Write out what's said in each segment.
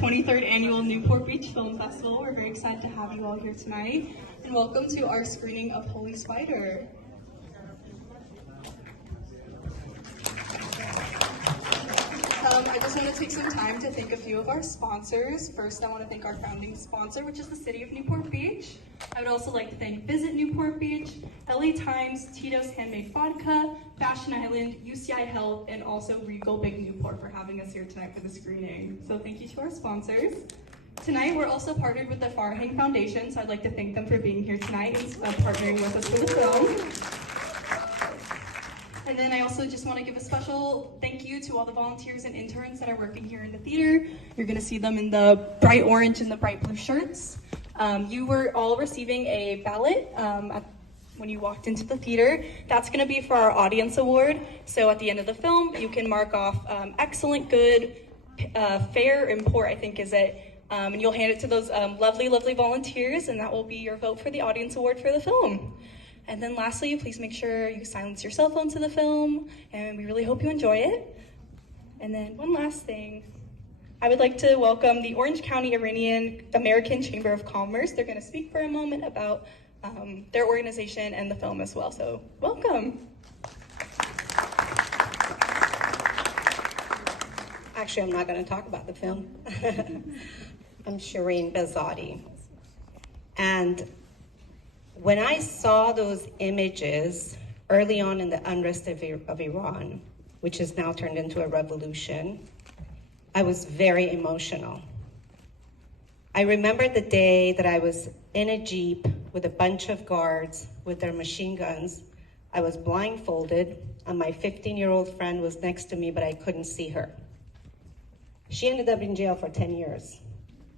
23rd Annual Newport Beach Film Festival. We're very excited to have you all here tonight, and welcome to our screening of Holy Spider. I just want to take some time to thank a few of our sponsors. First, I want to thank our founding sponsor, which is the City of Newport Beach. I would also like to thank Visit Newport Beach, LA Times, Tito's Handmade Vodka, Fashion Island, UCI Health, and also Regal Big Newport for having us here tonight for the screening. So thank you to our sponsors. Tonight, we're also partnered with the Farhang Foundation, so I'd like to thank them for being here tonight and partnering with us for the film. And then I also just want to give a special thank you to all the volunteers and interns that are working here in the theater. You're going to see them in the bright orange and the bright blue shirts. You were all receiving a ballot when you walked into the theater. That's going to be for our audience award. So at the end of the film, you can mark off excellent, good, fair, and poor, I think is it. And you'll hand it to those lovely, lovely volunteers, and that will be your vote for the audience award for the film. And then lastly, please make sure you silence your cell phones in the film, and we really hope you enjoy it. And then one last thing, I would like to welcome the Orange County Iranian American Chamber of Commerce. They're gonna speak for a moment about their organization and the film as well, so welcome. Actually, I'm not gonna talk about the film. I'm Shireen Bezadi. And when I saw those images early on in the unrest of Iran, which has now turned into a revolution, I was very emotional. I remember the day that I was in a Jeep with a bunch of guards with their machine guns. I was blindfolded, and my 15-year-old friend was next to me, but I couldn't see her. She ended up in jail for 10 years,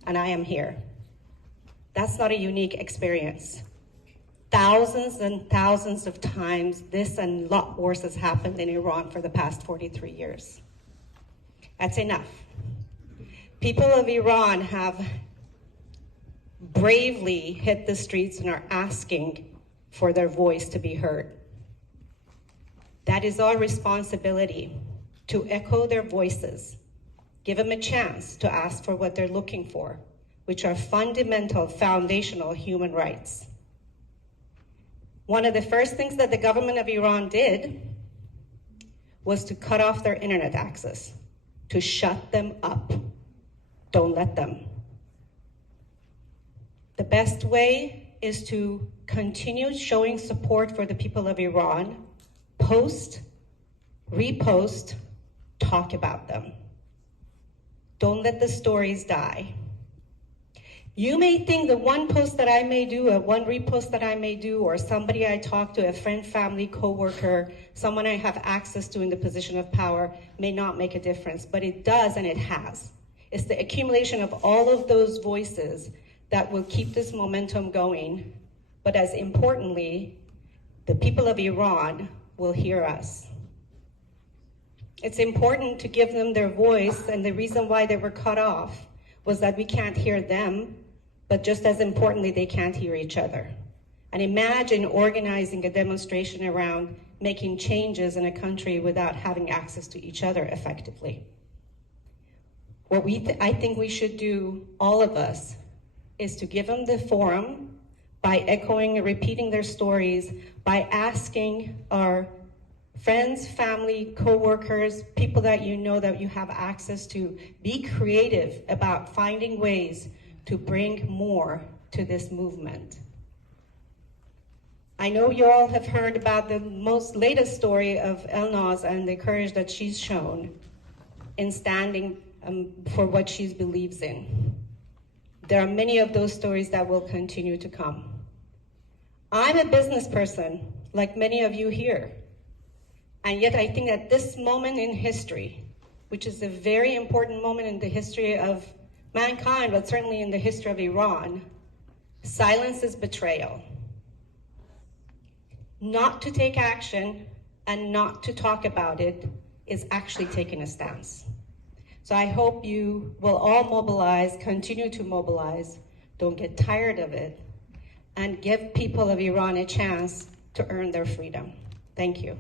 and I am here. That's not a unique experience. Thousands and thousands of times, this and a lot worse has happened in Iran for the past 43 years. That's enough. People of Iran have bravely hit the streets and are asking for their voice to be heard. That is our responsibility, to echo their voices, give them a chance to ask for what they're looking for, which are fundamental, foundational human rights. One of the first things that the government of Iran did was to cut off their internet access, to shut them up. Don't let them. The best way is to continue showing support for the people of Iran, post, repost, talk about them. Don't let the stories die. You may think the one post that I may do, one repost that I may do, or somebody I talk to, a friend, family, coworker, someone I have access to in the position of power, may not make a difference, but it does, and it has. It's the accumulation of all of those voices that will keep this momentum going, but as importantly, the people of Iran will hear us. It's important to give them their voice, and the reason why they were cut off was that we can't hear them, but just as importantly, they can't hear each other. And imagine organizing a demonstration around making changes in a country without having access to each other effectively. What I think we should do, all of us, is to give them the forum by echoing and repeating their stories, by asking our friends, family, coworkers, people that you know that you have access to, be creative about finding ways to bring more to this movement. I know you all have heard about the most latest story of Elnaz and the courage that she's shown in standing for what she believes in. There are many of those stories that will continue to come. I'm a business person, like many of you here. And yet I think at this moment in history, which is a very important moment in the history of mankind, but certainly in the history of Iran, silence is betrayal. Not to take action and not to talk about it is actually taking a stance. So I hope you will all mobilize, continue to mobilize, don't get tired of it, and give people of Iran a chance to earn their freedom. Thank you.